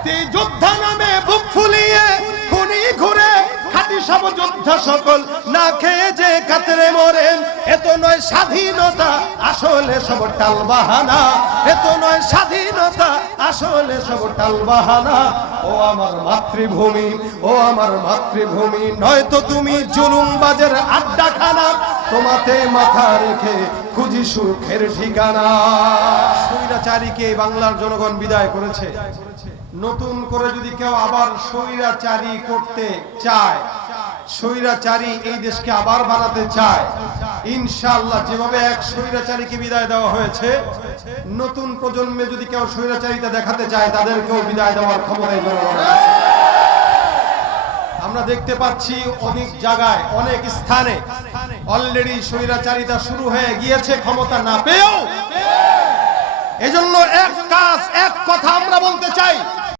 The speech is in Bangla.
মুক্তিযোদ্ধা নামে বুক ফুলিয়ে খুনি ঘুরে খাঁটি সব যোদ্ধা সকল না খেয়ে যে কাতরে মরেন। এত নয় স্বাধীনতা, আসলে সব টালবাহানা। এত নয় স্বাধীনতা, আসলে সব টালবাহানা। ও আমার মাতৃভূমি, ও আমার মাতৃভূমি, নয়তো তুমি জুলুমবাজের আড্ডাখানা। তোমাতে মাথা রেখে খুঁজি সুখের ঠিকানা। স্বৈরাচারীকে বাংলার জনগণ বিদায় করেছে। নতুন করে যদি কেউ আবার স্বৈরাচারী করতে চায়, স্বৈরাচারী এই দেশকে আবার বানাতে চায়, ইনশাআল্লাহ যেভাবে এক স্বৈরাচারীকে বিদায় দেওয়া হয়েছে, নতুন প্রজন্মে যদি কেউ স্বৈরাচারিতা দেখাতে চায়, তাদেরকেও বিদায় দেওয়ার ক্ষমতাই জনগণের আছে। আমরা দেখতে পাচ্ছি অনেক জায়গায়, অনেক স্থানে অলরেডি স্বৈরাচারিতা শুরু হয়ে গিয়েছে, ক্ষমতা না পেয়েও। এজন্য এক কাজ, এক কথা আমরা বলতে চাই,